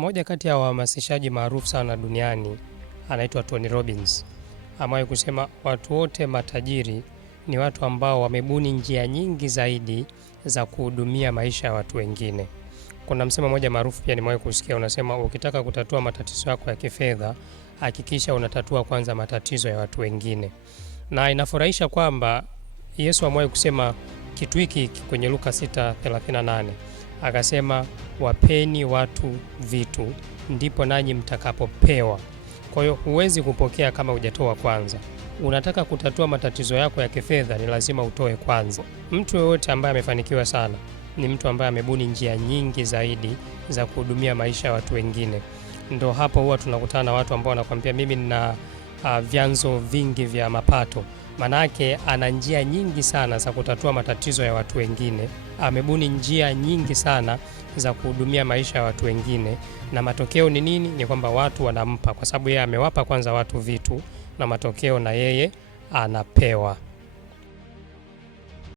Moja kati ya wahamasishaji maarufu sana duniani anaitwa Tony Robbins, ambaye kusema watu wote matajiri ni watu ambao wamebuni njia nyingi zaidi za kuhudumia maisha ya watu wengine. Kuna msemo mmoja maarufu pia nimewahi kusikia unasema, ukitaka kutatua matatizo yako ya kifedha, hakikisha unatatua kwanza matatizo ya watu wengine. Na inafurahisha kwamba Yesu amewahi kusema kitu hiki kwenye Luka 6:38. Akasema, wapeni watu vitu ndipo nanyi mtakapopewa. Kwa hiyo huwezi kupokea kama hujatoa kwanza. Unataka kutatua matatizo yako ya kifedha, ni lazima utoe kwanza. Mtu yeyote ambaye amefanikiwa sana ni mtu ambaye amebuni njia nyingi zaidi za kuhudumia maisha ya watu wengine. Ndo hapo huwa tunakutana na watu ambao wanakuambia mimi nina vyanzo vingi vya mapato. Manake ana njia nyingi sana za kutatua matatizo ya watu wengine. Amebuni njia nyingi sana za kuhudumia maisha ya watu wengine, na matokeo ni nini? Ni kwamba watu wanampa, kwa sababu yeye amewapa kwanza watu vitu, na matokeo na yeye anapewa.